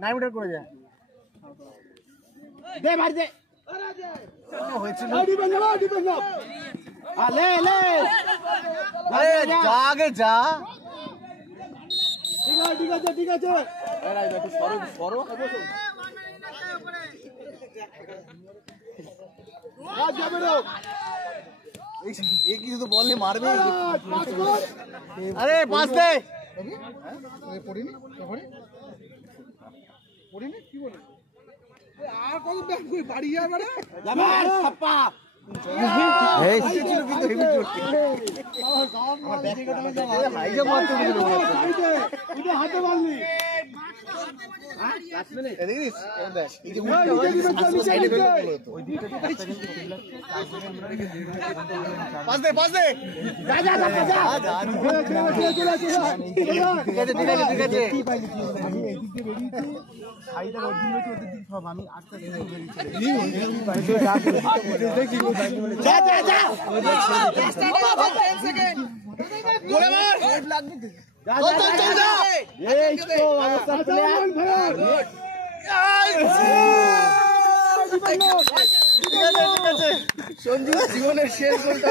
9 metre করে যা দে মার দে হয়েছিল লে লে আরে যা আগে যা ঠিক আছে ঠিক আছে আরে একটু সরো সরো আজ যাবে রে एक ही तो बॉल मार दे अरे पास दे पड़िনি পড়ে পড়িনি কি বলে আর কত ব্যাক কই বাড়ি যাবে রে জামার ছাপ্পা এই ছিল কিন্তু হেভি চড়তে আমার ব্যাকে কথা না যাবে হাইজা মারতে দিল এটা হাতে মারলি হ্যাঁ লাস্ট মিনিট দেখিস এই দেখ এই যে সাইডে ওই দিকটা পাস দে যা যা যা যা চলে ঠিক আছে ঠিক আছে ঠিক আছে কি পাইলি আমি এই দিক দিয়ে বেরিয়েছি সাইডে ওই দিক দিয়ে ওই দিক সব আমি আস্তে আস্তে বেরিয়েছি যা যা যা সেকেন্ড গোলে মার হেড লাগবে যা যা যা এই তো অবস্থা প্লেয়ার সঞ্জু জীবনের শেষ গোলটা